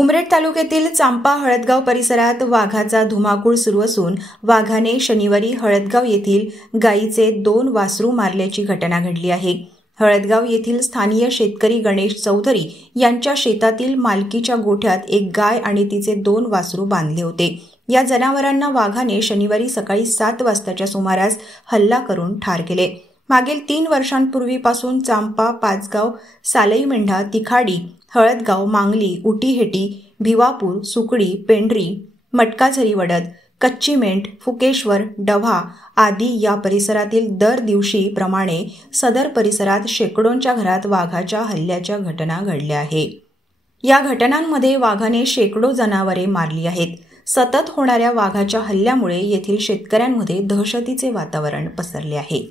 उमरेड तालुक्यातील चांपा हळदगाव परिसरात वाघाचा धुमाकूळ सुरू असून वाघाने शनिवारी हळदगाव येथील गायीचे 2 वासरू मारल्याची घटना घडली आहे। हळदगाव येथील स्थानीय शेतकरी गणेश चौधरी यांच्या शेतातील मालकीच्या गोठ्यात एक गाय आणि तिचे 2 वासरू बांधले होते। या जनावरांना वाघाने शनिवारी सकाळी 7 वाजताच्या सुमारास हल्ला करून ठार केले। मागील 3 वर्षांपूर्वीपासून चांपा, पाचगाव, सालईमेंढा, तिखाडी, हळदगाव, मांगली, उटीहेटी, भिवापूर, सुकडी, पेंढरी, मटकाझरी वडद, कच्चीमेंट, फुकेश्वर, डव्हा आदी या परिसरातील दर दिवशी प्रमाणे सदर परिसरात शेकडोंच्या घरात वाघाच्या हल्ल्याच्या घटना घडल्या आहे। या घटनांमध्ये वाघाने शेकडो जनावरे मारली आहेत। सतत होणाऱ्या वाघाच्या हल्ल्यामुळे येथील शेतकऱ्यांमध्ये दहशतीचे वातावरण पसरले आहे।